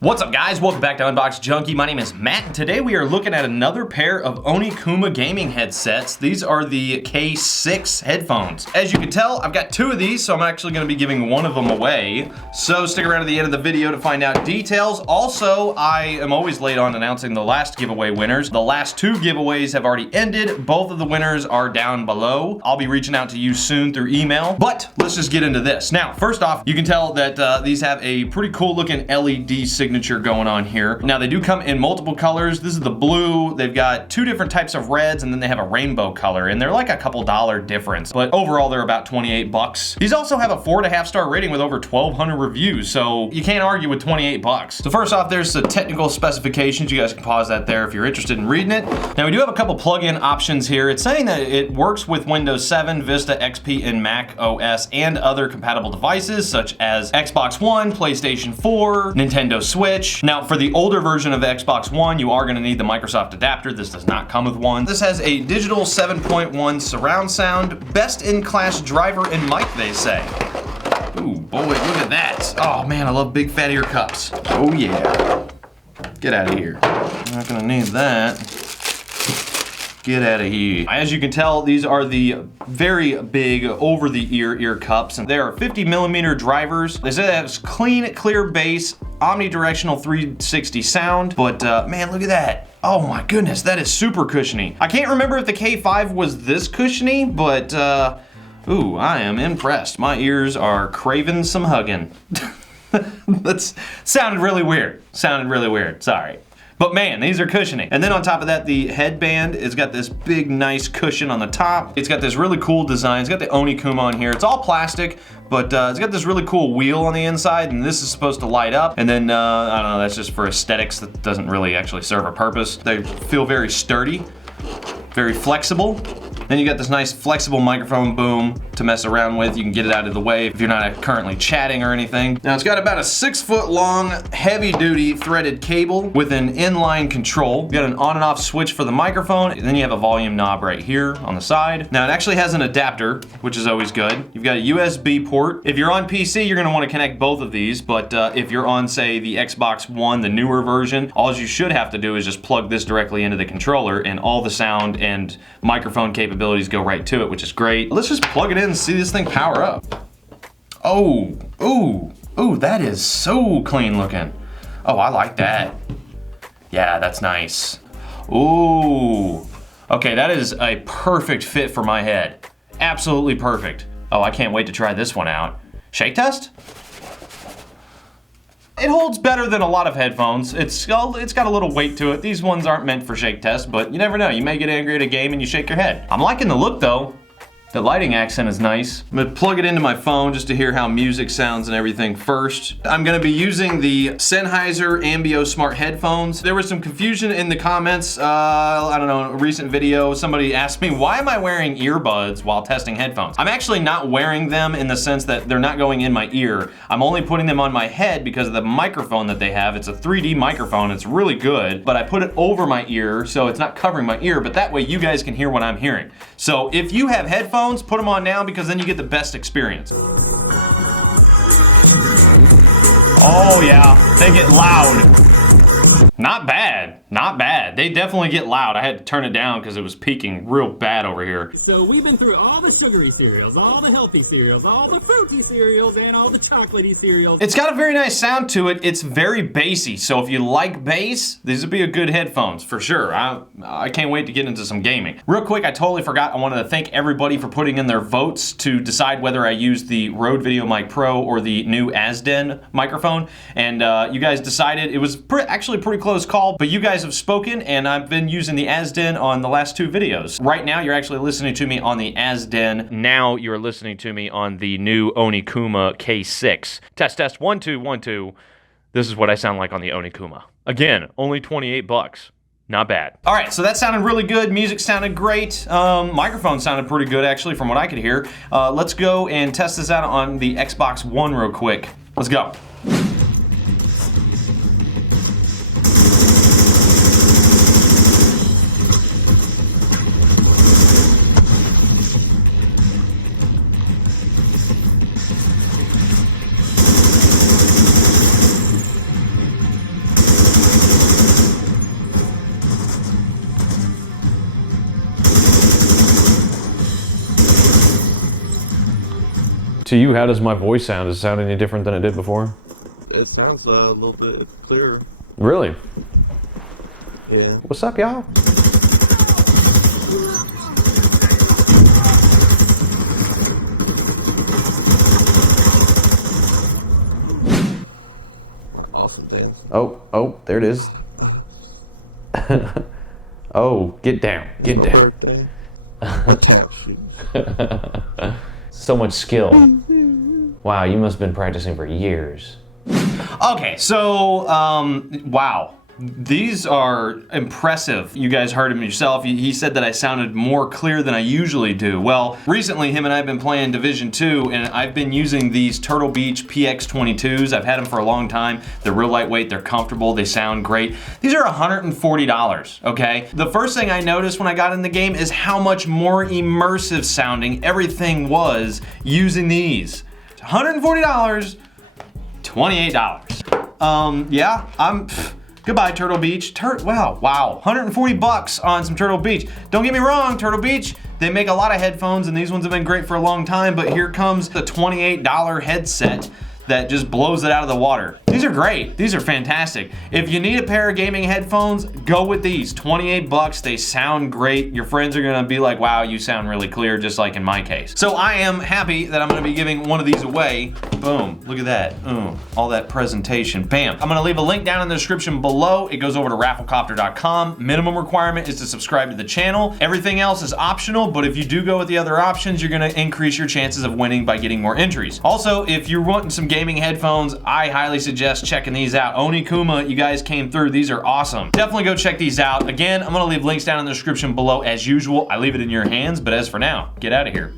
What's up guys, welcome back to Unbox Junkie. My name is Matt and today we are looking at another pair of ONIKUMA gaming headsets. These are the K6 headphones. As you can tell, I've got two of these, so I'm actually going to be giving one of them away. So stick around to the end of the video to find out details. Also, I am always late on announcing the last giveaway winners. The last two giveaways have already ended. Both of the winners are down below. I'll be reaching out to you soon through email, but let's just get into this. Now, first off, you can tell that these have a pretty cool looking LED signature going on here. Now they do come in multiple colors. This is the blue. They've got two different types of reds and then they have a rainbow color and they're like a couple dollar difference, but overall they're about 28 bucks. These also have a 4.5 star rating with over 1,200 reviews, so you can't argue with 28 bucks. So first off, there's the technical specifications. You guys can pause that there if you're interested in reading it. Now we do have a couple plug-in options here. It's saying that it works with Windows 7, Vista, XP, and Mac OS and other compatible devices such as Xbox One, PlayStation 4, Nintendo Switch. Now for the older version of the Xbox One, you are going to need the Microsoft adapter. This does not come with one. This has a digital 7.1 surround sound, best in class driver and mic, they say. Ooh, boy, look at that. Oh man, I love big fat ear cups. Oh yeah. Get out of here. I'm not gonna need that. Get out of here. As you can tell, these are the very big over-the-ear ear cups, and they are 50mm drivers. They say it has clean, clear bass, omnidirectional 360 sound, but man, look at that. Oh my goodness, that is super cushiony. I can't remember if the K5 was this cushiony, but ooh, I am impressed. My ears are craving some hugging. That sounded really weird. Sorry. But man, these are cushiony. And then on top of that, the headband has got this big, nice cushion on the top. It's got this really cool design. It's got the ONIKUMA on here. It's all plastic, but it's got this really cool wheel on the inside, and this is supposed to light up. And then, I don't know, that's just for aesthetics. That doesn't really actually serve a purpose. They feel very sturdy, very flexible. Then you got this nice flexible microphone boom to mess around with. You can get it out of the way if you're not currently chatting or anything. Now it's got about a 6-foot long, heavy duty threaded cable with an inline control. You got an on and off switch for the microphone, and then you have a volume knob right here on the side. Now it actually has an adapter, which is always good. You've got a USB port. If you're on PC, you're gonna wanna connect both of these, but if you're on, say, the Xbox One, the newer version, all you should have to do is just plug this directly into the controller, and all the sound and microphone capabilities go right to it, which is great. Let's just plug it in and see this thing power up. Oh, ooh, that is so clean looking. Oh, I like that. Yeah, that's nice. Ooh. Okay, that is a perfect fit for my head. Absolutely perfect. Oh, I can't wait to try this one out. Shake test? It holds better than a lot of headphones. It's got a little weight to it. These ones aren't meant for shake tests, but you never know. You may get angry at a game and you shake your head. I'm liking the look though. The lighting accent is nice. I'm gonna plug it into my phone just to hear how music sounds and everything first. I'm gonna be using the Sennheiser Ambio Smart Headphones. There was some confusion in the comments, I don't know, a recent video. Somebody asked me, why am I wearing earbuds while testing headphones? I'm actually not wearing them in the sense that they're not going in my ear. I'm only putting them on my head because of the microphone that they have. It's a 3D microphone, it's really good, but I put it over my ear so it's not covering my ear, but that way you guys can hear what I'm hearing. So if you have headphones, put them on now because then you get the best experience. Oh yeah, they get loud. Not bad, not bad. They definitely get loud. I had to turn it down because it was peaking real bad over here. So we've been through all the sugary cereals, all the healthy cereals, all the fruity cereals, and all the chocolatey cereals. It's got a very nice sound to it. It's very bassy, so if you like bass, these would be a good headphones for sure. I can't wait to get into some gaming. Real quick, I totally forgot. I wanted to thank everybody for putting in their votes to decide whether I use the Rode VideoMic Pro or the new Azden microphone, and you guys decided. It was actually pretty close call, but you guys have spoken and I've been using the Azden on the last two videos. Right now you're actually listening to me on the Azden. Now you're listening to me on the new ONIKUMA K6. Test 1 2 1 2. This is what I sound like on the ONIKUMA. Again, only 28 bucks. Not bad. All right, so that sounded really good. Music sounded great. Microphone sounded pretty good actually from what I could hear. Let's go and test this out on the Xbox One real quick. Let's go. To you, how does my voice sound? Does it sound any different than it did before? It sounds a little bit clearer. Really? Yeah. What's up, y'all? Awesome dance. Oh, there it is. Oh, get down. Get down. Birthday. Attack shoes. So much skill. Wow, you must have been practicing for years. Okay, so, wow. These are impressive. You guys heard him yourself. He said that I sounded more clear than I usually do. Well, recently him and I have been playing Division 2, and I've been using these Turtle Beach PX22s. I've had them for a long time. They're real lightweight, they're comfortable, they sound great. These are $140, okay? The first thing I noticed when I got in the game is how much more immersive sounding everything was using these. $140, $28. Yeah, goodbye, Turtle Beach. Wow, 140 bucks on some Turtle Beach. Don't get me wrong, Turtle Beach, they make a lot of headphones and these ones have been great for a long time, but here comes the $28 headset that just blows it out of the water. These are great. These are fantastic. If you need a pair of gaming headphones, go with these. 28 bucks, they sound great. Your friends are gonna be like, wow, you sound really clear, just like in my case. So I am happy that I'm gonna be giving one of these away. Boom, look at that. All that presentation, bam. I'm gonna leave a link down in the description below. It goes over to rafflecopter.com. Minimum requirement is to subscribe to the channel. Everything else is optional, but if you do go with the other options, you're gonna increase your chances of winning by getting more entries. Also, if you're wanting some gaming headphones, I highly suggest checking these out. ONIKUMA, you guys came through. These are awesome. Definitely go check these out. Again, I'm gonna leave links down in the description below as usual. I leave it in your hands, but as for now, get out of here.